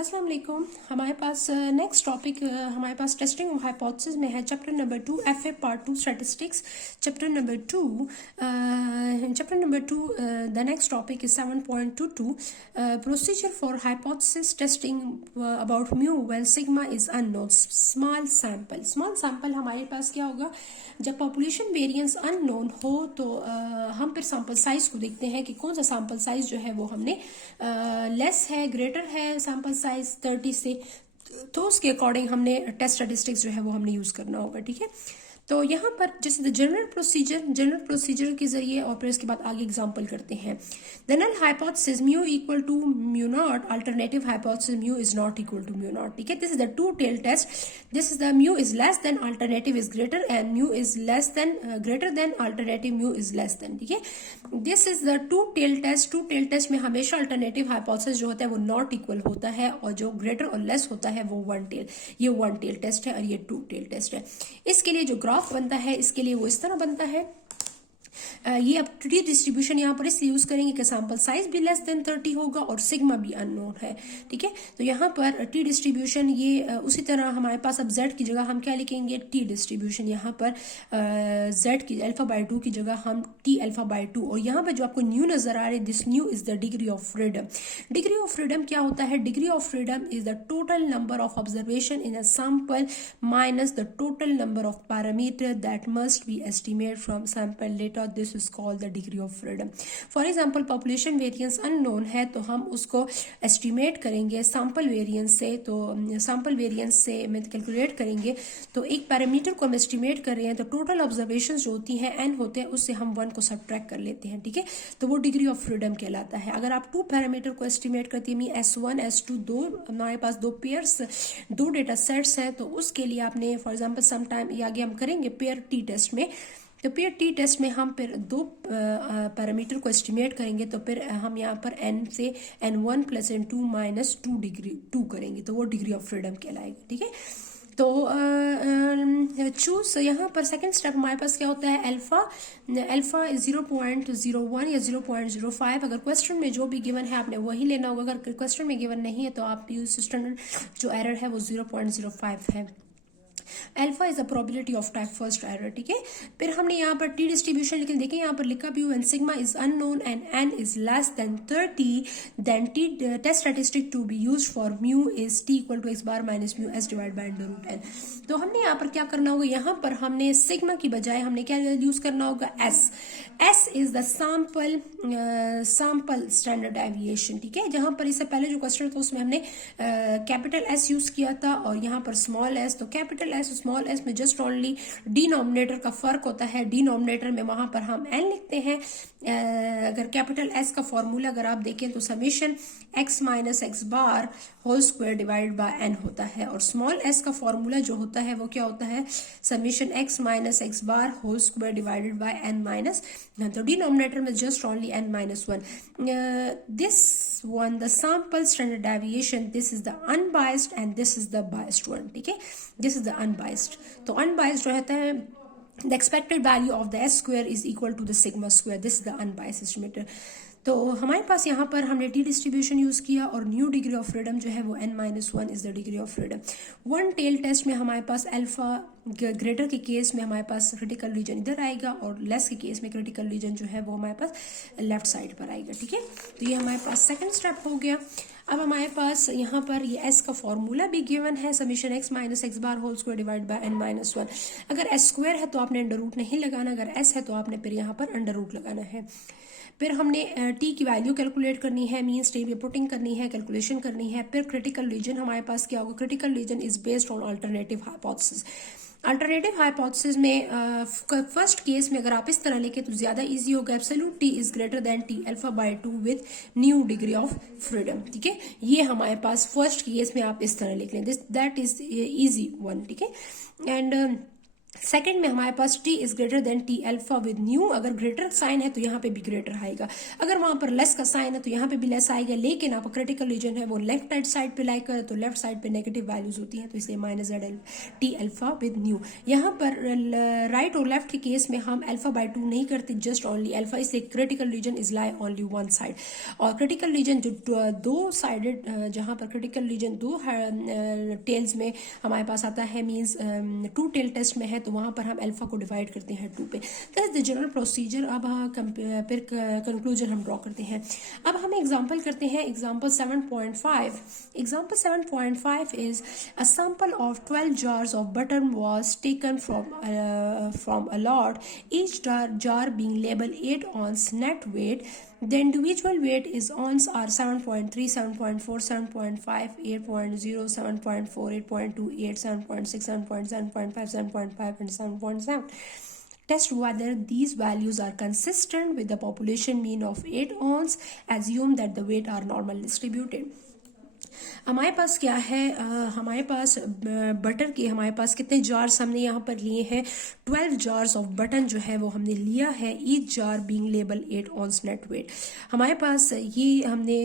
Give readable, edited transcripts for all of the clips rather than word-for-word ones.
अस्सलाम वालेकुम। हमारे पास नेक्स्ट टॉपिक हमारे पास टेस्टिंग ऑफ हाइपोथेसिस में है chapter number 2 FA part 2 statistics chapter number 2 the next topic is 7.22 procedure for hypothesis testing about mu when sigma is unknown small sample हमारे पास क्या होगा जब पॉपुलेशन वेरिएंस अननोन हो तो हम फिर सैंपल साइज को देखते हैं कि कौन सा सैंपल साइज जो है वो हमने लेस है ग्रेटर है सैंपल साइज 30 से, तो उसके अकॉर्डिंग हमने टेस्ट स्टैटिस्टिक्स जो है वो हमने यूज करना होगा। ठीक है, तो यहाँ पर जैसे द जनरल प्रोसीजर के जरिए और फिर इसके बाद आगे एग्जांपल करते हैं। The null hypothesis mu equal to mu not, alternative hypothesis mu is not equal to mu not. ठीक है, this is the two tail test. This is the mu is less than alternative is greater and mu is less than greater than alternative mu is less than. ठीक है, this is the two tail test. Two tail test में हमेशा alternative hypothesis जो होता है वो not equal होता है और जो ग्रेटर और लेस होता है वो वन टेल। ये वन टेल टेस्ट है और ये टू टेल टेस्ट है। इसके लिए जो ग्राफ बनता है इसके लिए वो इस तरह बनता है। ये अब टी डिस्ट्रीब्यूशन यहाँ पर इसलिए यूज करेंगे कि सैंपल साइज भी लेस देन 30 होगा और सिग्मा भी अननोन है। ठीक है, तो यहाँ पर टी डिस्ट्रीब्यूशन ये उसी तरह हमारे पास अब जेड की जगह हम क्या लिखेंगे, टी डिस्ट्रीब्यूशन। यहाँ पर जेड की अल्फा बाय 2 की जगह हम टी अल्फा बाय 2। और यहाँ पर जो आपको न्यू नजर आ रहा है, this new is the degree of freedom. Degree of freedom क्या होता है? Degree of freedom is the total number of observation in a sample minus the total number of parameter that must be estimate from sample data. This is called the degree of freedom. For example, population variance unknown है तो हम उसको estimate करेंगे sample variance से। तो sample variance से हम calculate करेंगे तो एक पैरामीटर को हम estimate कर रहे हैं तो टोटल observations जो होती हैं n होते हैं उससे हम 1 को subtract कर लेते हैं। ठीक है, तो वो डिग्री ऑफ फ्रीडम कहलाता है। अगर आप 2 पैरामीटर को estimate करते हैं S1 S2 दो हमारे पास 2 पेयर्स 2 डेटा सेट्स हैं तो उसके लिए आपने फॉर एग्जाम्पल समटाइम ये आगे हम करेंगे पेयर टी टेस्ट में। तो पेयर टी टेस्ट में हम फिर 2 पैरामीटर को एस्टिमेट करेंगे तो फिर हम यहाँ पर n से n1 प्लस n2 माइनस 2 करेंगे तो वो डिग्री ऑफ फ्रीडम कहलाएगा। ठीक है, तो चूज यहाँ पर सेकंड स्टेप हमारे पास क्या होता है, अल्फा 0.01 या 0.05। अगर क्वेश्चन में जो भी गिवन है आपने वही लेना होगा। अगर क्वेश्चन में गिवन नहीं है तो आप यूज स्टैंडर्ड जो एरर है वो 0.05 है। Alpha is a probability of type first error. ठीक है, फिर हमने यहाँ पर टी डिस्ट्रीब्यूशन लेकिन देखिए यहाँ पर लिखा भी when sigma is unknown and n is less than 30 then t test statistic to be used for mu is t equal to x bar minus mu s divide by under root n. तो हमने यहाँ पर क्या करना होगा, यहाँ पर हमने सिग्मा की बजाय हमने क्या यूज करना होगा, S is the sample standard deviation. ठीक है, जहां पर इससे पहले जो क्वेश्चन था उसमें हमने कैपिटल एस यूज किया था और यहाँ पर स्मॉल एस। तो कैपिटल एस स्मॉल एस में जस्ट ओनली डिनोमिनेटर का फर्क होता है। डिनोमिनेटर में वहां पर हम एन लिखते हैं। अगर कैपिटल एस का फॉर्मूला अगर आप देखें तो summation x minus x bar whole square divide by n होता है और स्मॉल एस का फॉर्मूला जो होता है वो क्या होता है, summation x minus x bar whole square divided by n minus. तो डिनोमिनेटर में just only n minus 1। This one the sample standard deviation, this is the unbiased and this is the biased one. ठीक है, this is the unbiased. तो unbiased जो रहता है the expected value of the s square is equal to the sigma square. This is the unbiased estimator. तो हमारे पास यहाँ पर हमने टी डिस्ट्रीब्यूशन यूज किया और न्यू डिग्री ऑफ फ्रीडम जो है वो n-1 is the degree of freedom. One tail test में हमारे पास अल्फा ग्रेटर के केस में हमारे पास क्रिटिकल रीजन इधर आएगा और लेस के केस में क्रिटिकल रीजन जो है वो हमारे पास लेफ्ट साइड पर आएगा। ठीक है, तो ये हमारे पास सेकंड स्टेप हो गया। अब हमारे पास यहाँ पर ये एस का फॉर्मूला भी गिवन है, summation x minus x bar whole square divide by n-1। अगर एस स्क्वायर है तो आपने अंडर रूट नहीं लगाना, अगर एस है तो आपने फिर यहाँ पर अंडर रूट लगाना है। फिर हमने टी की वैल्यू कैलकुलेट करनी है, मीन्स टी में पुटिंग करनी है, कैलकुलेशन करनी है। फिर क्रिटिकल रीजन हमारे पास क्या होगा, critical reason is based on alternative hypothesis. Alternative hypothesis में फर्स्ट केस में अगर आप इस तरह लेके तो ज्यादा इजी होगा। Absolute T is greater then T alpha by 2 with nu degree of freedom. ठीक है, ये हमारे पास फर्स्ट केस में आप इस तरह लिख लें, दैट इज इजी वन। ठीक है, एंड सेकंड में हमारे पास t is greater then t alpha with new, अगर ग्रेटर साइन है तो यहाँ पे भी ग्रेटर आएगा, अगर वहां पर लेस का साइन है तो यहाँ पे भी लेस आएगा, लेकिन आप क्रिटिकल रीजन है वो लेफ्ट हैंड साइड पे लाई कर तो लेफ्ट साइड पे नेगेटिव वैल्यूज होती हैं, तो इसलिए minus Z T alpha with new. यहाँ पर राइट और लेफ्ट के केस में हम अल्फा बाय 2 नहीं करते, जस्ट ओनली अल्फा, इसलिए critical reason is lie only one side. और क्रिटिकल रीजन जो दो साइडेड, जहाँ पर क्रिटिकल रीजन दो टेल्स में हमारे पास आता है, मीन्स टू टेल टेस्ट में है, तो वहां पर हम अल्फा को डिवाइड करते हैं 2 पे। That's the general procedure. अब फिर कंक्लूजन हम ड्रॉ करते हैं। अब हम एग्जांपल करते हैं, example 7.5। Example 7.5 is a sample of 12 jars of butter was taken from a lot, each jar being labeled 8 ounce net weight. The individual weight is ounce are 7.3, 7.4, 7.5, 8.0, 7.4, 8.2, 8, 7.6, 7.7, 7.5, 7.5 and 7.7. Test whether these values are consistent with the population mean of 8 ounce. Assume that the weight are normal distributed. हमारे पास क्या है, हमारे पास butter के हमारे पास कितने jars हमने यहाँ पर लिए हैं, 12 jars ऑफ बटन जो है वो हमने लिया है, each jar being label 8 ounce net weight. हमारे पास ये हमने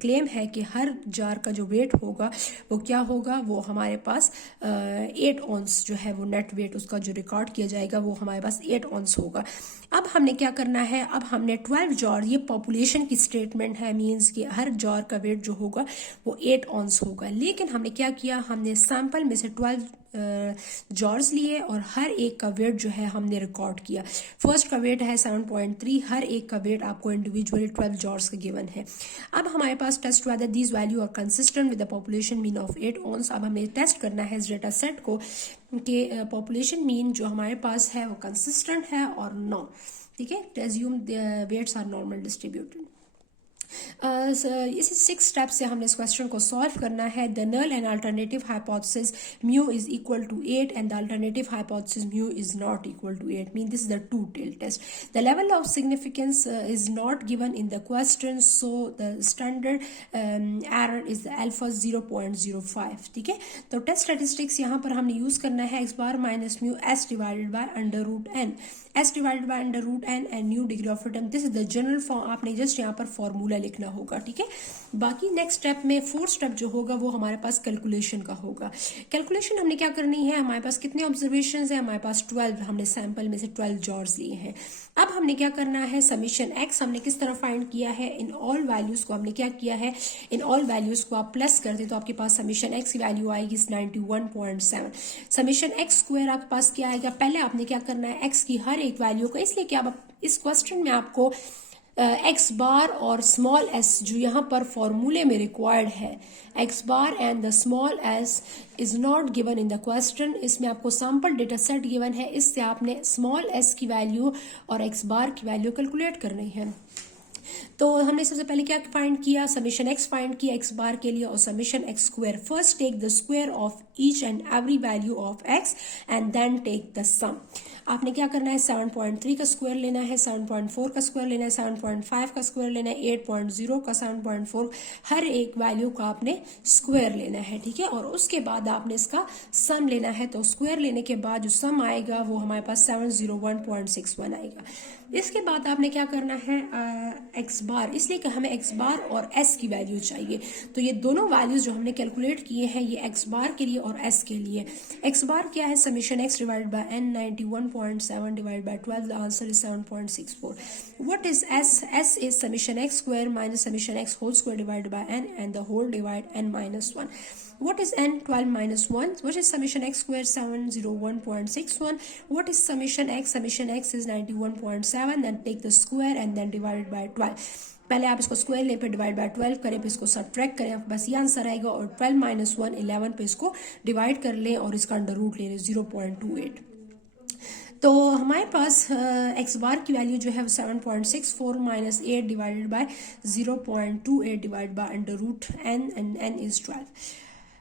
क्लेम है कि हर जार का जो वेट होगा वो क्या होगा, वो हमारे पास 8 ounce जो है वो नेट वेट उसका जो रिकॉर्ड किया जाएगा वो हमारे पास 8 ounce होगा। अब हमने क्या करना है, अब हमने 12 जार, ये पॉपुलेशन की स्टेटमेंट है, मीन्स कि हर जार का वेट जो होगा वो 8 ounce होगा, लेकिन हमने क्या किया, हमने सैंपल में से 12 जॉर्स लिए और हर एक का वेट जो है हमने रिकॉर्ड किया। फर्स्ट का वेट है 7.3, हर एक का वेट आपको इंडिविजुअली 12 जॉर्स का गिवन है। अब हमारे पास test whether these value are consistent with the population mean of 8 ounce। अब हमें टेस्ट करना है इस डेटा सेट को कि पॉपुलेशन मीन जो हमारे पास है वो कंसिस्टेंट है और नो, ठीक है, assume weights are normal distributed. इस 6 स्टेप से हमने इस क्वेश्चन को सॉल्व करना है। The null and alternative hypothesis mu is equal to 8 and the alternative hypothesis mu is not equal to 8, mean this is the two tail test. The level of significance is not given in the question, so the standard error is alpha 0.05, ठीक है। तो test statistics यहाँ पर हमने use करना है x bar minus mu s divided by under root n, s divided by under root n and nu degree of freedom. This is the general form, आपने just यहाँ पर फॉर्मूला लिखना होगा, ठीक है। बाकी नेक्स्ट स्टेप में 4th स्टेप जो होगा वो हमारे पास कैलकुलेशन का होगा। कैलकुलेशन हमने क्या करनी है, हमारे पास कितने ऑब्जर्वेशंस है, हमारे पास 12, हमने सैंपल में से 12 जॉर्स लिए हैं। अब हमने क्या करना है, समीशन एक्स हमने किस तरह फाइंड किया है, इन ऑल वैल्यूज को हमने क्या किया है, इन ऑल वैल्यूज को आप प्लस कर दे तो आपके पास समीशन एक्स की वैल्यू आएगी 91.7। समीशन एक्स स्क्वायर आपके पास क्या आएगा, पहले आपने क्या करना है एक्स की हर एक वैल्यू को, इसलिए कि आप इस क्वेश्चन में आपको एक्स बार और स्मॉल एस जो यहाँ पर फॉर्मूले में रिक्वायर्ड है, x bar and the small S is not given in the question. इसमें आपको सैंपल डेटा सेट गिवन है, इससे आपने स्मॉल एस की वैल्यू और एक्स बार की वैल्यू कैलकुलेट करनी है। तो हमने सबसे पहले क्या फाइंड किया, समीशन एक्स फाइंड किया एक्स बार के लिए और summation x square. First take the square of each and every value of x and then take the sum. आपने क्या करना है, 7.3 का स्क्वायर लेना है, 7.4 का स्क्वायर लेना है, 7.5 का स्क्वायर लेना है, 8.0 का, 7.4, हर एक वैल्यू का आपने स्क्वायर लेना है, ठीक है। और उसके बाद आपने इसका सम लेना है, तो स्क्वायर लेने के बाद जो सम आएगा वो हमारे पास 701.61 आएगा। इसके बाद आपने क्या करना है, एक्स बार, इसलिए कि हमें एक्स बार और एस की वैल्यू चाहिए, तो ये दोनों वैल्यूज जो हमने कैलकुलेट किए हैं ये एक्स बार के लिए और एस के लिए। एक्स बार क्या है, summation x divided by n 91.7 divided by 12, the answer is 7.64। What is s, s is summation x square minus summation x whole square divided by n and the whole divide n minus 1। What is n, 12 minus 1? What is summation x square, 701.61? What is summation x? Summation x is 91.7, then take the square and then divide it by 12. पहले आप इसको square ले पे divide by 12 करें, फिर इसको subtract करें, बस ये आंसर आएगा। और 12 minus 1 11 पे इसको डिवाइड कर लें और इसका अंडर रूट ले लें 0.28। तो हमारे पास एक्स बार की वैल्यू जो है वो 7.64 minus 8 divided by 0.28 divide by under root n and n is 12।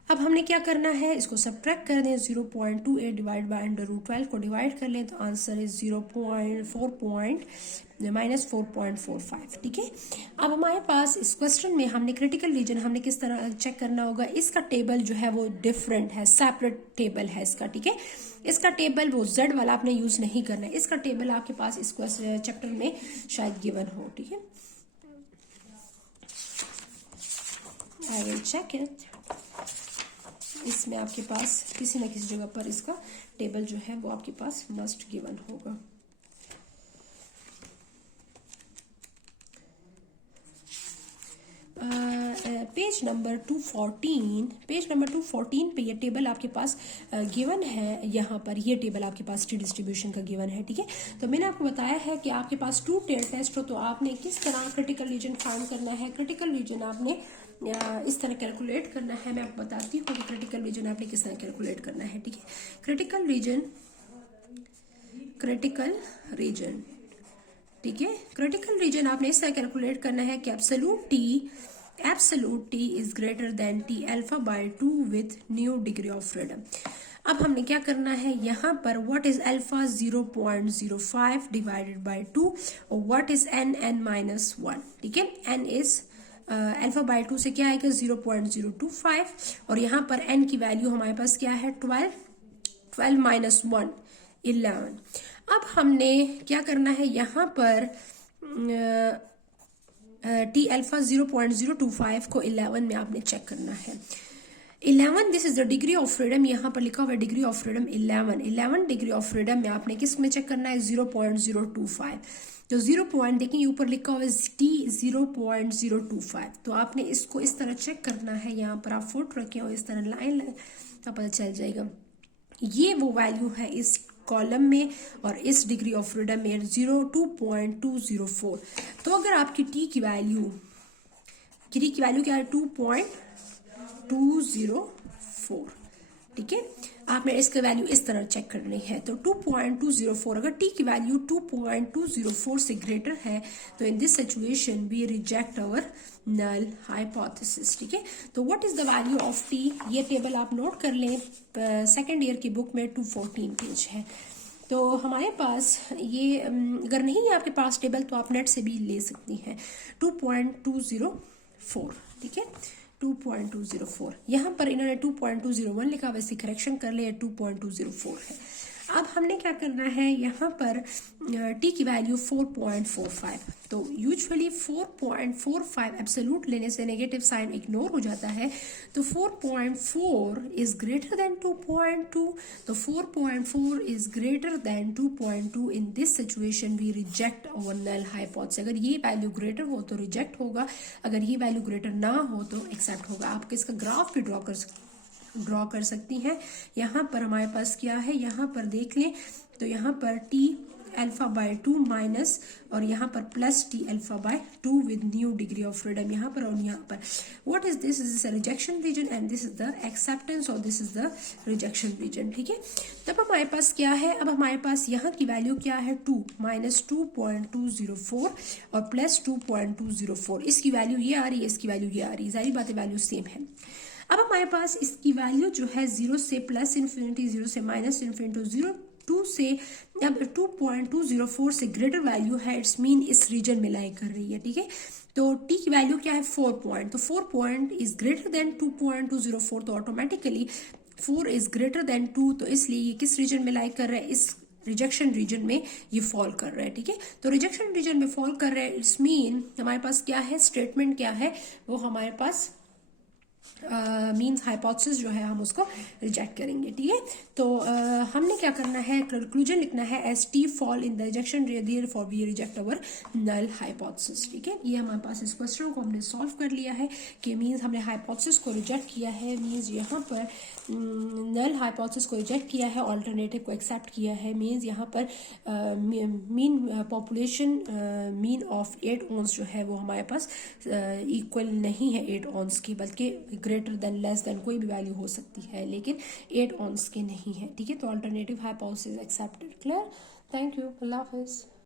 अब हमने क्या करना है, इसको सब्ट्रैक्ट कर दें, 0.28 डिवाइड बाय √12 को डिवाइड कर लें तो आंसर इज 4.45, ठीक है। अब हमारे पास इस क्वेश्चन में हमने क्रिटिकल रीजन हमने किस तरह चेक करना होगा, इसका टेबल जो है वो डिफरेंट है, सेपरेट टेबल है इसका, ठीक है। इसका टेबल वो जेड वाला आपने यूज नहीं करना है, इसका टेबल आपके पास इस चैप्टर में शायद गिवन हो, ठीक है। I will check it. इसमें आपके पास किसी न किसी जगह पर इसका टेबल जो है वो आपके पास मस्ट गिवन होगा। पेज नंबर 214 पे ये टेबल आपके पास गिवन है, यहाँ पर ये टेबल आपके पास टी डिस्ट्रीब्यूशन का गिवन है, ठीक है। तो मैंने आपको बताया है कि आपके पास 2 टेस्ट हो तो आपने किस तरह क्रिटिकल रीजन फाइंड करना है। क्रिटिकल रीजन आपने इस तरह कैलकुलेट करना है। मैं आपको बताती हूँ कि क्रिटिकल रीजन आपने किस तरह कैलकुलेट करना है, ठीक है। क्रिटिकल रीजन, ठीक है। क्रिटिकल रीजन आपने इस तरह कैलकुलेट करना है कि absolute T is greater then T alpha by 2 with new degree of freedom. अब हमने क्या करना है, यहाँ पर what is alpha 0.05 divided by 2 और व्हाट इज n-1, ठीक है। n इज अल्फा बाय 2 से क्या आएगा 0.025 और यहाँ पर n की वैल्यू हमारे पास क्या है 12 माइनस 1 11। अब हमने क्या करना है, यहाँ पर टी अल्फा 0.025 को 11 में आपने चेक करना है। 11 this is the degree of freedom, यहाँ पर लिखा हुआ है degree of freedom 11 degree of freedom में आपने किस में चेक करना है 0.025। तो 0 पॉइंट देखिए ऊपर लिखा हुआ है टी 0.025, तो आपने इसको इस तरह चेक करना है। यहाँ पर आप फोटो रखें और इस तरह लाइन तो पता चल जाएगा ये वो वैल्यू है इस कॉलम में और इस डिग्री ऑफ फ्रीडम में 2.204। तो अगर आपकी टी की वैल्यू क्या है 2.204, ठीक है। आपने इसका वैल्यू इस तरह चेक करनी है। तो 2.204 अगर टी की वैल्यू 2.204 से ग्रेटर है तो in this situation we reject our null hypothesis, ठीक है। तो what is the value of T, ये टेबल आप नोट कर लें, सेकेंड ईयर की बुक में 214 पेज है। तो हमारे पास ये अगर नहीं है आपके पास टेबल तो आप नेट से भी ले सकती हैं। 2.204, ठीक है, 2.204। यहाँ पर इन्होंने 2.201 लिखा, वैसे करेक्शन कर ले 2.204 है। अब हमने क्या करना है, यहाँ पर टी की वैल्यू 4.45, तो यूजुअली 4.45 एब्सोल्यूट लेने से नेगेटिव साइन इग्नोर हो जाता है, तो 4.4 इज ग्रेटर देन 2.2, तो 4.4 is greater than 2.2। In this situation we reject our null hypothesis. अगर ये वैल्यू ग्रेटर हो तो रिजेक्ट होगा, अगर ये वैल्यू ग्रेटर ना हो तो एक्सेप्ट होगा। आप इसका ग्राफ भी ड्रॉ कर सकती हैं। यहाँ पर हमारे पास क्या है, यहाँ पर देख लें तो यहाँ पर टी अल्फा बाय 2 माइनस और यहाँ पर plus t alpha by 2 with nu degree of freedom यहाँ पर और यहाँ पर। What is this is a rejection region and this is the acceptance और this is the rejection region, ठीक है। तब हमारे पास क्या है, अब हमारे पास यहाँ की वैल्यू क्या है 2 माइनस 2.204 और प्लस 2.204। इसकी वैल्यू ये आ रही है, इसकी वैल्यू ये आ रही है, सारी बातें वैल्यू सेम है। अब हमारे पास इसकी वैल्यू जो है 0 से प्लस इन्फिनिटी, 0 से माइनस इन्फिनिटी, 2 से अब 2.204 से ग्रेटर वैल्यू है, इट्स मीन इस रीजन में लाई कर रही है, ठीक है। तो टी की वैल्यू क्या है 4 पॉइंट, तो 4 पॉइंट इज ग्रेटर देन 2.204, तो ऑटोमेटिकली 4 इज ग्रेटर देन 2, तो इसलिए ये किस रीजन में लाई कर रहा है, इस रिजेक्शन रीजन में ये फॉल कर रहा है, ठीक है। तो रिजेक्शन रीजन में फॉल कर रहा है, इट्स मीन हमारे पास क्या है, स्टेटमेंट क्या है, वो हमारे पास मीन्स हाइपोथेसिस जो है हम उसको रिजेक्ट करेंगे, ठीक है। तो हमने क्या करना है, कंक्लूजन लिखना है as T fall in the rejection therefore we reject our null hypothesis, ठीक है। ये हमारे पास इस क्वेश्चन को हमने सॉल्व कर लिया है कि मीन्स हमने हाइपोथेसिस को रिजेक्ट किया है, मीन्स यहाँ पर नल हाइपोथेसिस को रिजेक्ट किया है, ऑल्टरनेटिव को एक्सेप्ट किया है, मीन्स यहाँ पर मीन पॉपुलेशन मीन ऑफ 8 ऑन्स जो है वो हमारे पास इक्वल नहीं है 8 ऑन्स की, बल्कि ग्रेटर देन लेस देन कोई भी वैल्यू हो सकती है, लेकिन 8 ऑन्स के नहीं है, ठीक है। तो alternative hypothesis accepted. Clear, thank you, Allah Hafiz.